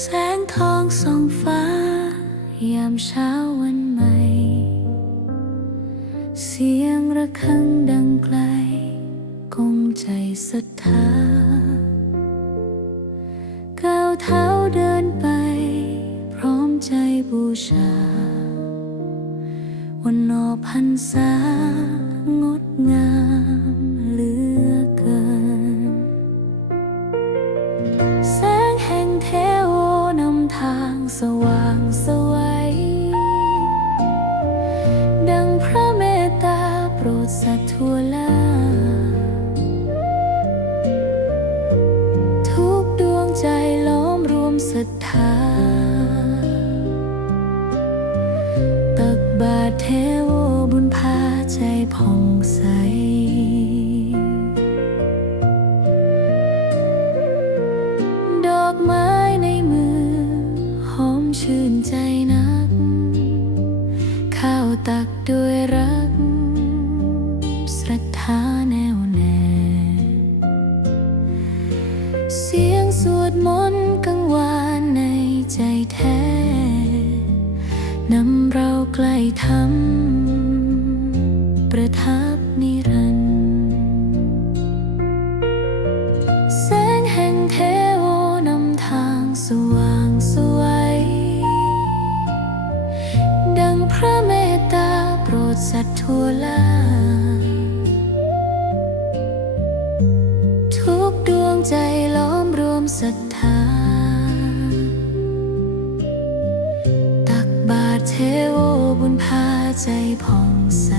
แสงทองส่องฟ้ายามเช้าวันใหม่ เสียงระฆังดังไกลกงใจศรัทธาก้าวเท้าเดินไป พร้อมใจบูชา วันนอพันษางดงาม รดสัตว์ทั่วลาทุกดวงใจล้อมรวมศรัทธา ตักบาตรเทโวบุญพาใจผ่องใสดอกไม้ในมือ หอมชื่นใจนัก ข้าวตักด้วยรัก ศรัทธาแน่วแน่ เสียงสวดมนต์กังวานในใจแท้ นำเราใกล้ธรรมประทับนิรันดร์แสงแห่งเทโวนำทางสว่างสวย ดังพระเมตตาโปรดสัตว์ทั่วลา ใจล้อมรวมศรัทธา ตักบาตรเทโวบุญพาใจผ่องใส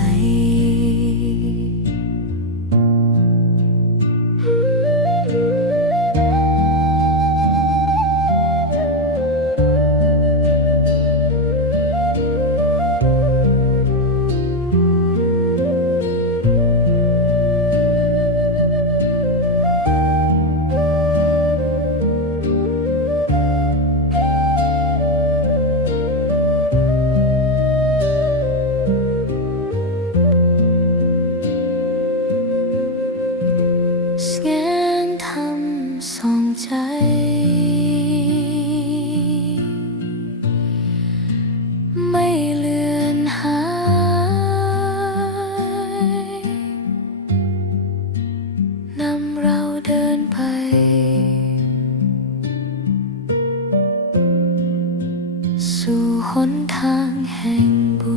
สแงนทำสองใจ ไม่เลือนหาย นำเราเดินไป สู่หนทางแห่งบุ